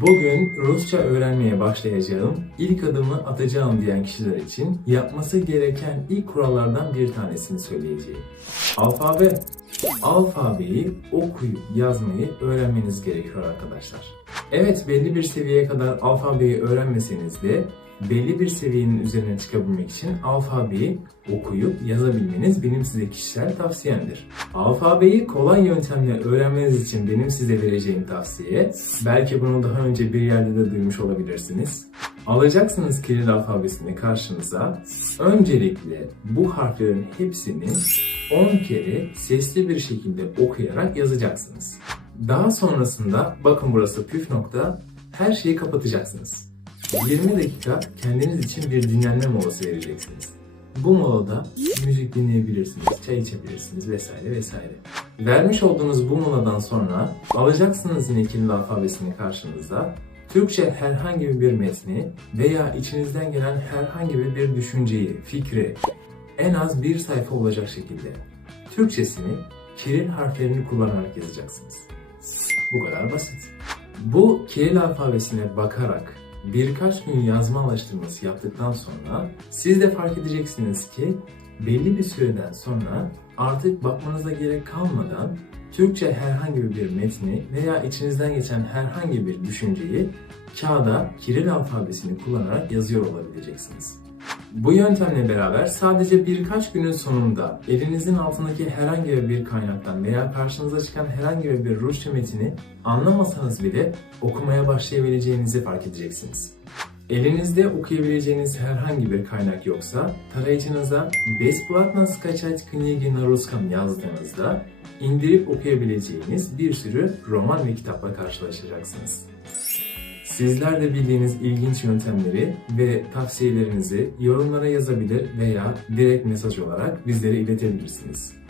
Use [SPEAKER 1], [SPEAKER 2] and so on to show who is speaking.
[SPEAKER 1] Bugün Rusça öğrenmeye başlayacağım, ilk adımı atacağım diyen kişiler için yapması gereken ilk kurallardan bir tanesini söyleyeceğim. Alfabe. Alfabeyi okuyup yazmayı öğrenmeniz gerekiyor arkadaşlar. Evet belli bir seviyeye kadar alfabeyi öğrenmeseniz de belli bir seviyenin üzerine çıkabilmek için alfabeyi okuyup yazabilmeniz benim size kişisel tavsiyemdir. Alfabeyi kolay yöntemle öğrenmeniz için benim size vereceğim tavsiye, belki bunu daha önce bir yerde de duymuş olabilirsiniz. Alacaksınız Kiril alfabesini karşınıza. Öncelikle bu harflerin hepsini 10 kere sesli bir şekilde okuyarak yazacaksınız. Daha sonrasında bakın burası püf nokta her şeyi kapatacaksınız. 20 dakika kendiniz için bir dinlenme molası vereceksiniz. Bu molada müzik dinleyebilirsiniz, çay içebilirsiniz vesaire vesaire. Vermiş olduğunuz bu moladan sonra alacaksınız yine Kiril alfabesini karşınızda. Türkçe herhangi bir metni veya içinizden gelen herhangi bir düşünceyi, fikri en az bir sayfa olacak şekilde Türkçesini Kiril harflerini kullanarak yazacaksınız. Bu kadar basit. Bu Kiril alfabesine bakarak birkaç gün yazma alıştırması yaptıktan sonra siz de fark edeceksiniz ki belli bir süreden sonra artık bakmanıza gerek kalmadan Türkçe herhangi bir metni veya içinizden geçen herhangi bir düşünceyi kağıda Kiril alfabesini kullanarak yazıyor olabileceksiniz. Bu yöntemle beraber sadece birkaç günün sonunda elinizin altındaki herhangi bir kaynaktan veya karşınıza çıkan herhangi bir Rusça metini anlamasanız bile okumaya başlayabileceğinizi fark edeceksiniz. Elinizde okuyabileceğiniz herhangi bir kaynak yoksa tarayıcınıza Besplatna skачать книги на русском yazdığınızda indirip okuyabileceğiniz bir sürü roman ve kitapla karşılaşacaksınız. Sizler de bildiğiniz ilginç yöntemleri ve tavsiyelerinizi yorumlara yazabilir veya direkt mesaj olarak bizlere iletebilirsiniz.